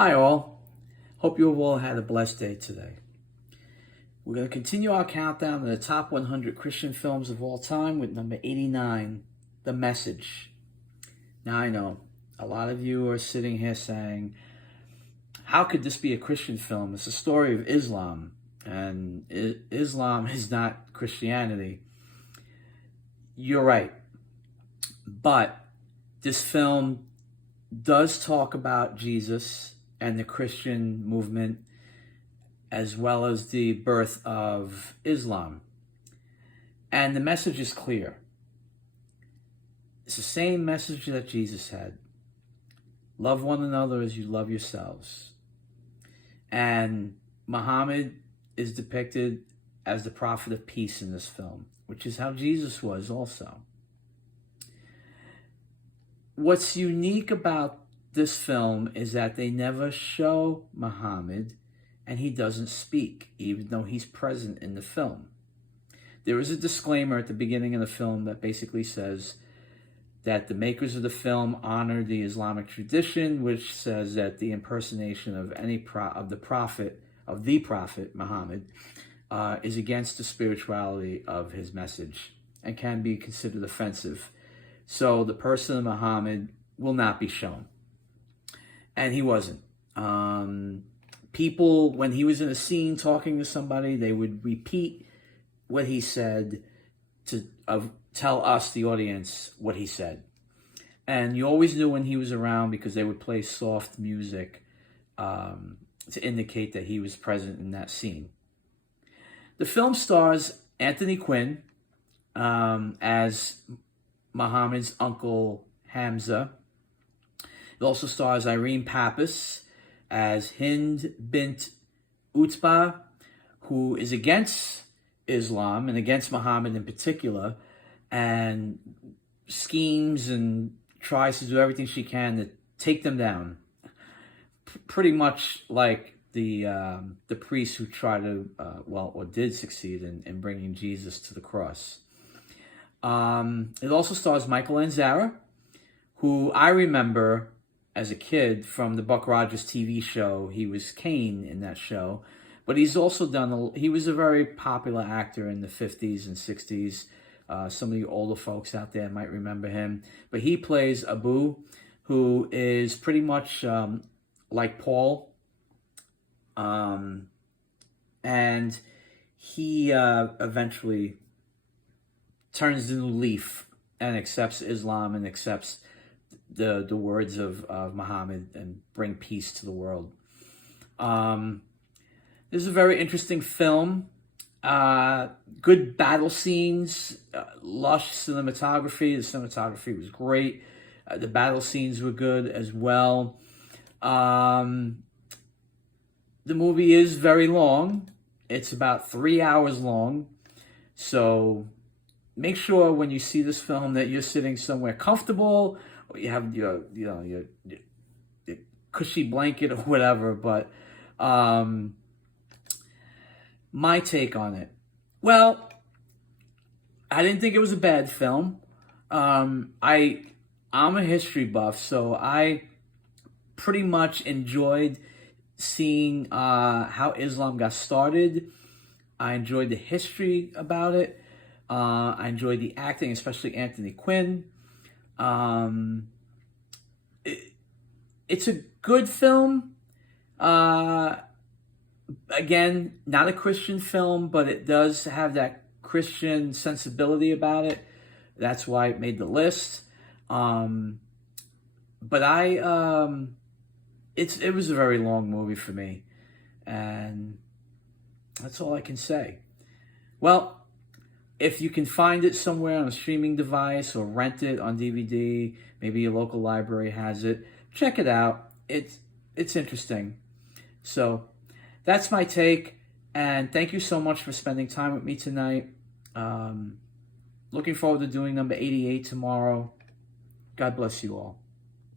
Hi all, hope you have all had a blessed day today. We're going to continue our countdown to the top 100 Christian films of all time with number 89, The Message. Now I know, a lot of you are sitting here saying, how could this be a Christian film? It's a story of Islam, and Islam is not Christianity. You're right, but this film does talk about Jesus and the Christian movement, as well as the birth of Islam. And the message is clear. It's the same message that Jesus had. Love one another as you love yourselves. And Muhammad is depicted as the prophet of peace in this film, which is how Jesus was also. What's unique about this film is that they never show Muhammad and he doesn't speak, even though he's present in the film. There is a disclaimer at the beginning of the film that basically says that the makers of the film honor the Islamic tradition, which says that the impersonation of the prophet Muhammad is against the spirituality of his message and can be considered offensive. So the person of Muhammad will not be shown. And he wasn't. People, when he was in a scene talking to somebody, they would repeat what he said to tell us, the audience, what he said. And you always knew when he was around because they would play soft music to indicate that he was present in that scene. The film stars Anthony Quinn as Muhammad's uncle Hamza. It also stars Irene Pappas as Hind bint Utbah, who is against Islam and against Muhammad in particular, and schemes and tries to do everything she can to take them down. Pretty much like the priests who tried to, or did succeed in bringing Jesus to the cross. It also stars Michael Lanzara, who I remember as a kid from the Buck Rogers TV show. He was Cain in that show, but he's also he was a very popular actor in the 50s and 60s. Some of the older folks out there might remember him, but he plays Abu, who is pretty much like Paul, and he eventually turns the new leaf and accepts Islam and accepts the words of Muhammad and bring peace to the world. This is a very interesting film. Good battle scenes, lush cinematography. The cinematography was great. The battle scenes were good as well. The movie is very long. It's about 3 hours long. So make sure when you see this film that you're sitting somewhere comfortable, or you have your cushy blanket or whatever. But my take on it, well, I didn't think it was a bad film. I'm a history buff, so I pretty much enjoyed seeing how Islam got started. I enjoyed the history about it. I enjoyed the acting, especially Anthony Quinn. It's a good film. Again, not a Christian film, but it does have that Christian sensibility about it. That's why it made the list. But it was a very long movie for me, and that's all I can say. Well, if you can find it somewhere on a streaming device or rent it on DVD, maybe your local library has it, check it out. It's interesting. So that's my take, and thank you so much for spending time with me tonight. Looking forward to doing number 88 tomorrow. God bless you all.